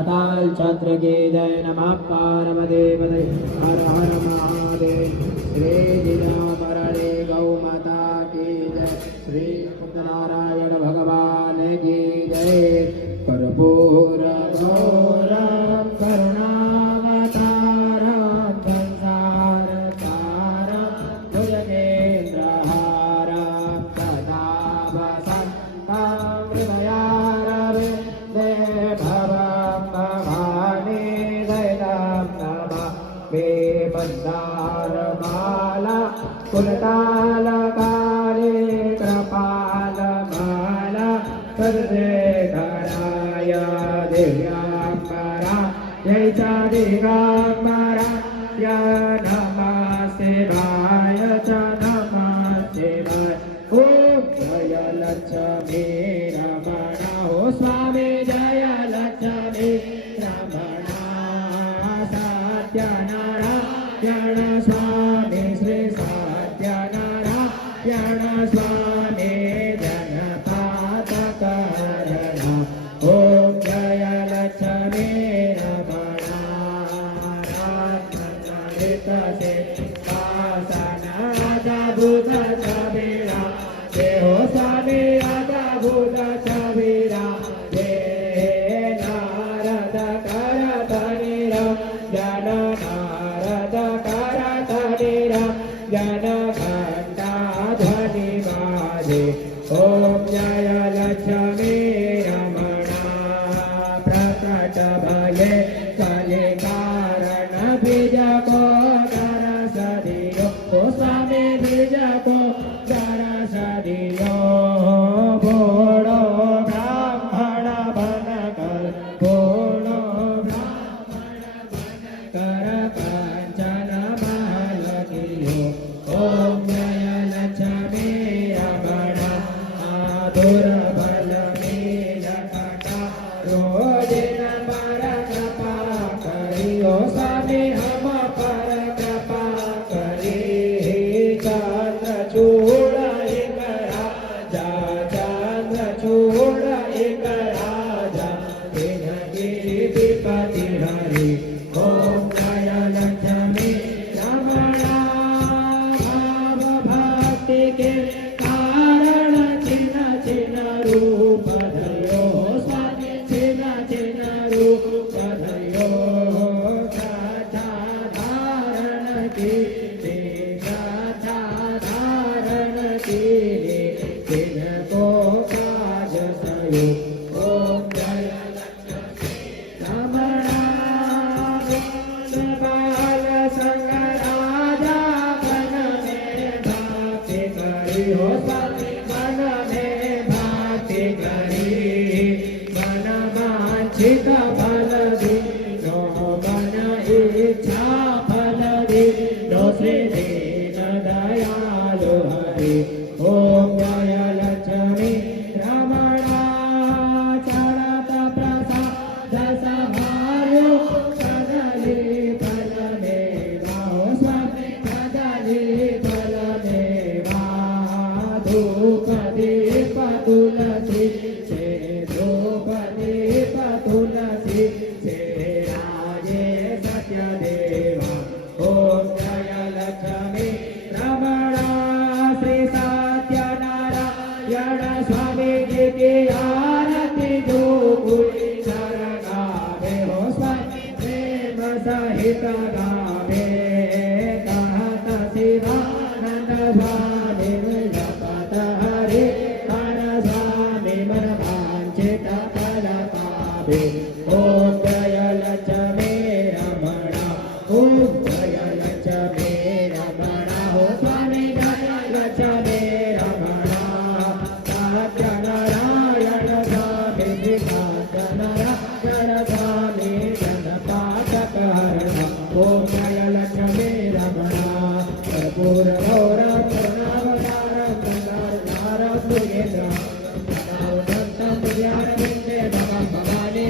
अताल छत्र की जय नमः पार्वती पते हर हर महादेव श्री जिनामरणे गौ माता की जय श्री नारायण भगवान की जय कर्पूर गौरम करुणावतारम संसार तारम भुजगेन्द्रहारम सदा वसन्तं हृदयारविन्दे भवं भवानी दयितं नमामि मन्दारमाला कुलतालकाले कृपालमाला सर्वेधराय दिव्याम्बरा जय च दिगम्बरा य नमः शिवाय च नमः शिवाय ॐ जय लक्ष्मी रमणा हो स्वामी जय लक्ष्मी रमणा सत्यनारायण स्वामी श्री सत्यनारायण स्वामी जनपातकरण ॐ जय लक्ष्मी रमणा भूत छबीरा देहो स्वामी भूत छबीरा हे नारद करतनीर जन नारद करतनीर जन घंटा ध्वनि बाजे ॐ जय लक्ष्मी रमणा प्रकट भये कले कारण बीज को दरस दियो ओ स्वामी बीज को दरस दियो भोड़ो ब्राह्मण बन कर भोड़ो ब्राह्मण बन कर कंचन महल कियो ॐ जय लक्ष्मी रमणा दुर्बल नीलकंठा रोजिन पर कृपा करियो स्वामी हम पर कृपा करी चंद्रचूड़ एक राजा चंद्रचूड़ एक राजा गिरिपति हरि ॐ जय लक्ष्मी रमणा भाव भक्ति के कारण चिन्ह चिन्ह रूप धरो स्वामी चिन्ह चिन्ह रूप धरो गाथा धारण की गाथा धारण की चिन्ह को काज सयो ॐ जय लक्ष्मी रमणा बाल संग राजा मन में भक्ति करी हो स्वामी मन में भक्ति करी मन वांछित फल दीनो मन इच्छा फल दीनो श्री दीन दयालु हरि ॐ जय लक्ष्मी रमणा चढ़त प्रसाद समारो कदली फल मेवा हो स्वामी कदली फल मेवा धूप दीप तुलसी से धूप दीप तुलसी से राजे सत्य देवा ॐ जय लक्ष्मी रमणा श्री सत्यनारायण स्वामी जी की आरती जो कोई सर गावे हो स्वामी प्रेम सहित गावे कहत शिवानंद स्वामी जपत हरि हर स्वामी मन वांछित फल पावे ॐ जय लक्ष्मी रमणा ॐ जय लक्ष्मी रमणा हो स्वामी जय लक्ष्मी रमणा सत्यनारायण स्वामी सत्यनारायण स्वामी जनपातकरण ॐ जय लक्ष्मी रमणा कर्पूर गौरम करुणावतारम संसारसारं भुजेन्द्रं भवन्तं भुजारविन्दे भवानी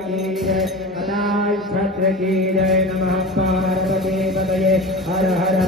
की जय कदाल छत्र की जय नमः पार्वती पतये हर हर